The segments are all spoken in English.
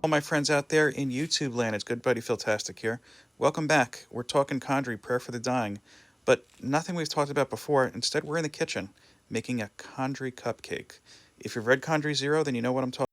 All my friends out there in YouTube land, it's Good Buddy Philtastic here. Welcome back. We're talking Condrey, Prayer for the Dying, but nothing we've talked about before. Instead, we're in the kitchen making a Condrey cupcake. If you've read Condrey Zero, then you know what I'm talking about.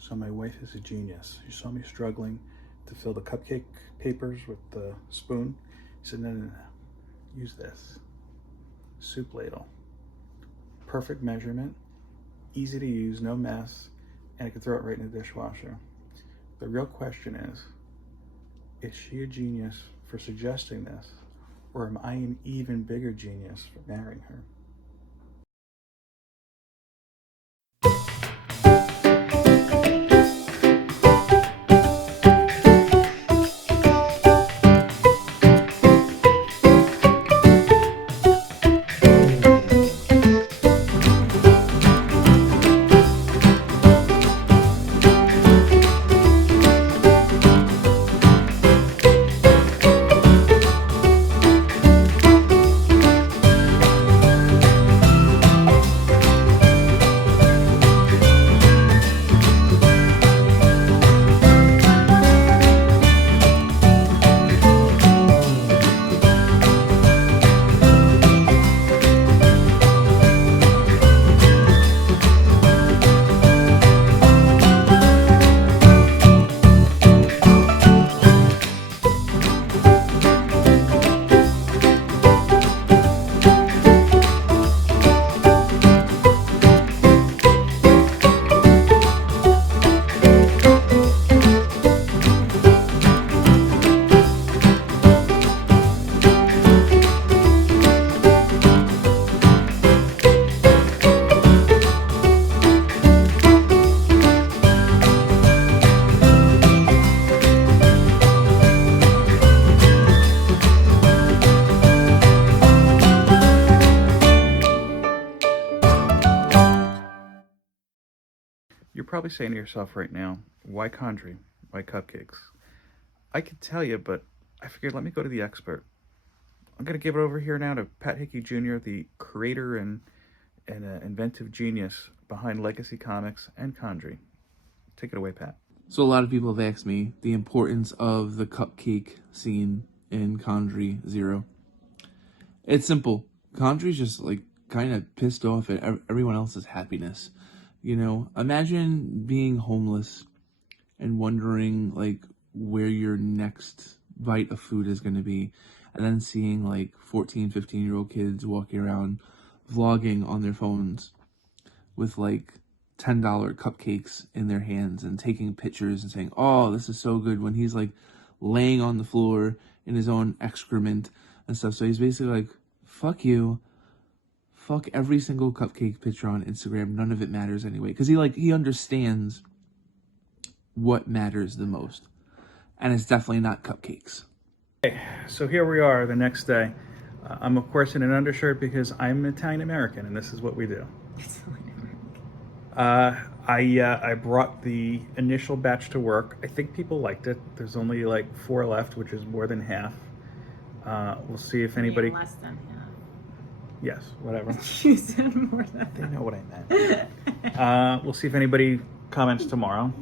So my wife is a genius. She saw me struggling to fill the cupcake papers with the spoon. She said, no, use this. Soup ladle. Perfect measurement, easy to use, no mess, and I could throw it right in the dishwasher. The real question is she a genius for suggesting this, or am I an even bigger genius for marrying her? You're probably saying to yourself right now, why Condrey? Why cupcakes? I could tell you, but I figured let me go to the expert. I'm going to give it over here now to Pat Hickey Jr., the creator and inventive genius behind Legacy Comics and Condrey. Take it away, Pat. So a lot of people have asked me the importance of the cupcake scene in Condrey Zero. It's simple. Condrey's just like kind of pissed off at everyone else's happiness. You know, imagine being homeless and wondering like where your next bite of food is going to be, and then seeing like 14, 15-year-old kids walking around vlogging on their phones with like $10 cupcakes in their hands and taking pictures and saying, oh, this is so good, when he's like laying on the floor in his own excrement and stuff. So he's basically like, fuck you, fuck every single cupcake picture on Instagram, none of it matters anyway, because he understands what matters the most, and it's definitely not cupcakes. Okay, so here we are the next day. I'm of course in an undershirt because I'm Italian American and this is what we do. I brought the initial batch to work. I think people liked it. There's only like 4 left, which is more than half. We'll see if anybody. Less than half. Yes, whatever. You said more than. They know what I meant. We'll see if anybody comments tomorrow.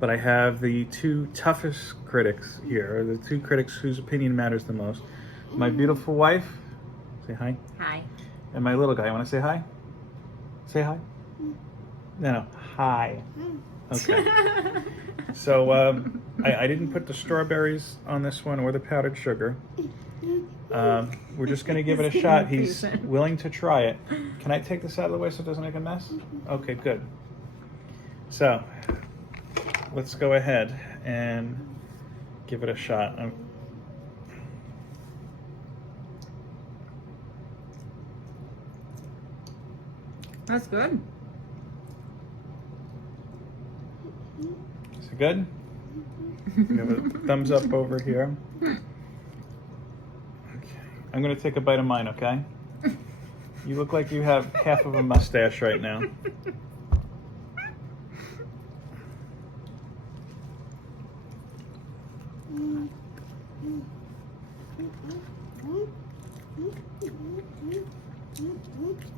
But I have the 2 toughest critics here, the 2 critics whose opinion matters the most. My beautiful wife, say hi. Hi. And my little guy, want to say hi? Say hi. No, hi. Okay. So I didn't put the strawberries on this one or the powdered sugar. We're just going to give it a shot. He's willing to try it. Can I take this out of the way so it doesn't make a mess? Okay, good. So let's go ahead and give it a shot. That's good. Is it good? Give it a thumbs up over here. Okay. I'm going to take a bite of mine, okay? You look like you have half of a mustache right now.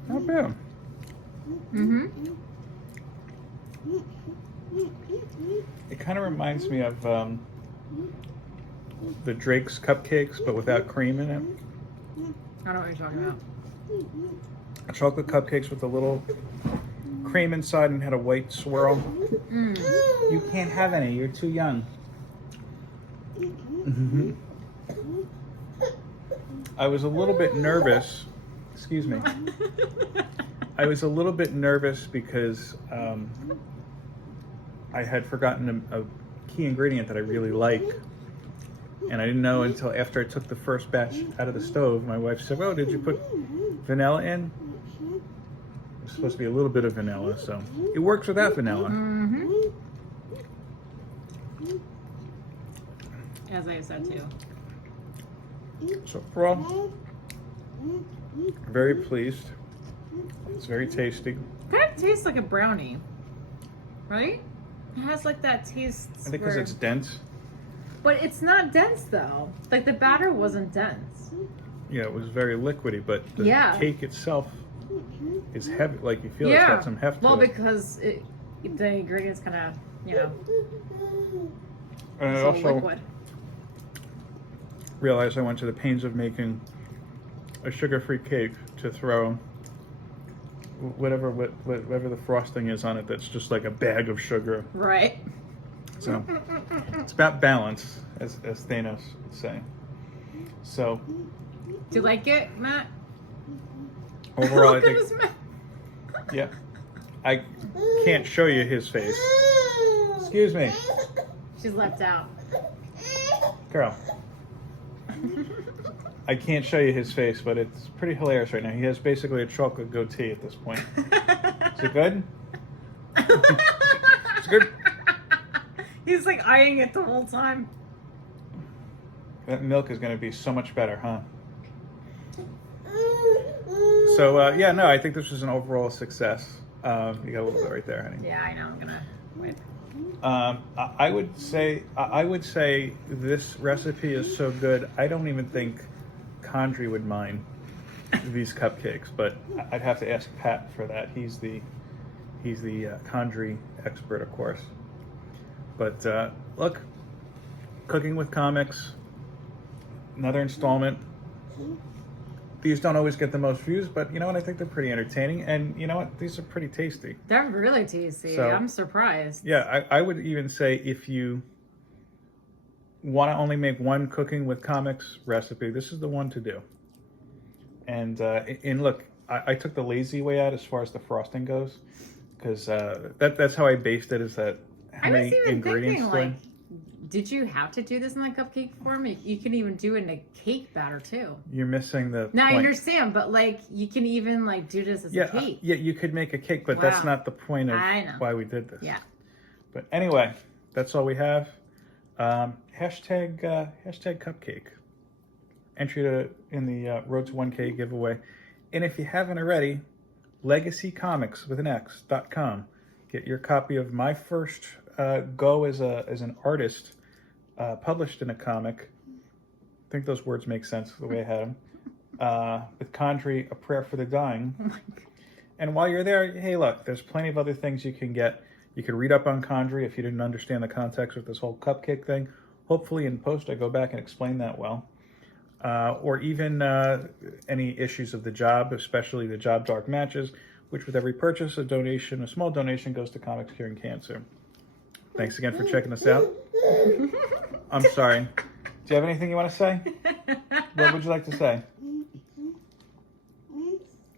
Not bad. Mm-hmm. It kind of reminds me of the Drake's cupcakes, but without cream in it. I don't know what you're talking about. Chocolate cupcakes with a little cream inside and had a white swirl. Mm. You can't have any. You're too young. Mm-hmm. I was a little bit nervous. Excuse me. I was a little bit nervous because I had forgotten a key ingredient that I really like. And I didn't know until after I took the first batch out of the stove. My wife said, "Oh, did you put vanilla in?" There's supposed to be a little bit of vanilla, so it works without vanilla. Mm-hmm. As I said too. So overall, very pleased. It's very tasty. Kind of tastes like a brownie, right? It has like that taste. I think because it's dense. But it's not dense though. Like the batter wasn't dense. Yeah, it was very liquidy, but the cake itself is heavy. Like you feel it's got some heft well, to it. Because the ingredients kind of, And I so also liquid. realized I went to the pains of making a sugar-free cake to throw whatever the frosting is on it. That's just like a bag of sugar. Right. So it's about balance, as Thanos would say. So Do you like it, Matt? overall, I Look at think, his mouth. yeah, I can't show you his face. Excuse me, She's left out. girl. I can't show you his face, but it's pretty hilarious right now. He has basically a chocolate goatee at this point. Is it good? It's good. He's like eyeing it the whole time. That milk is going to be so much better, huh? So, yeah, no, I think this was an overall success. You got a little bit right there, honey. Yeah, I know. I'm gonna wait. I would say this recipe is so good. I don't even think Condrey would mind these cupcakes, but I'd have to ask Pat for that. He's the Condrey expert, of course. But look, Cooking with Comics, another installment. These don't always get the most views, but you know what? I think they're pretty entertaining, and you know what? These are pretty tasty. They're really tasty. So, I'm surprised. Yeah, I would even say if you want to only make one Cooking with Comics recipe, this is the one to do. And look, I took the lazy way out as far as the frosting goes, because that's how I based it. Is that how I was many even ingredients? thinking, like, did you have to do this in the cupcake form? You can even do it in a cake batter too. You're missing the Now point. I understand, but like you can even like do this as a cake. Yeah, you could make a cake, but that's Wow. not the point of I know. why we did this. Yeah. But anyway, that's all we have. Hashtag cupcake. entry in the Road to 1K giveaway. And if you haven't already, legacycomics.com. Get your copy of my first go as an artist published in a comic. I think those words make sense the way I had them. With CONDREY, A Prayer for the Dying. Oh my God. And while you're there, hey, look, there's plenty of other things you can get. You can read up on CONDREY if you didn't understand the context of this whole cupcake thing. Hopefully in post I go back and explain that well. Or even any issues of the job, especially the job dark matches, which with every purchase, a small donation goes to Comics Curing Cancer. Thanks again for checking us out. I'm sorry. Do you have anything you want to say? What would you like to say?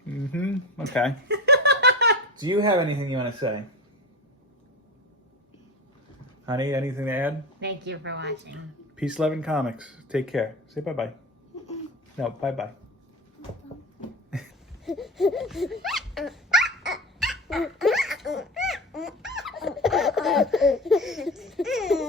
Mm-hmm. Okay. Do you have anything you want to say? Honey, anything to add? Thank you for watching. Peace, love, and comics. Take care. Say bye-bye. No, bye-bye.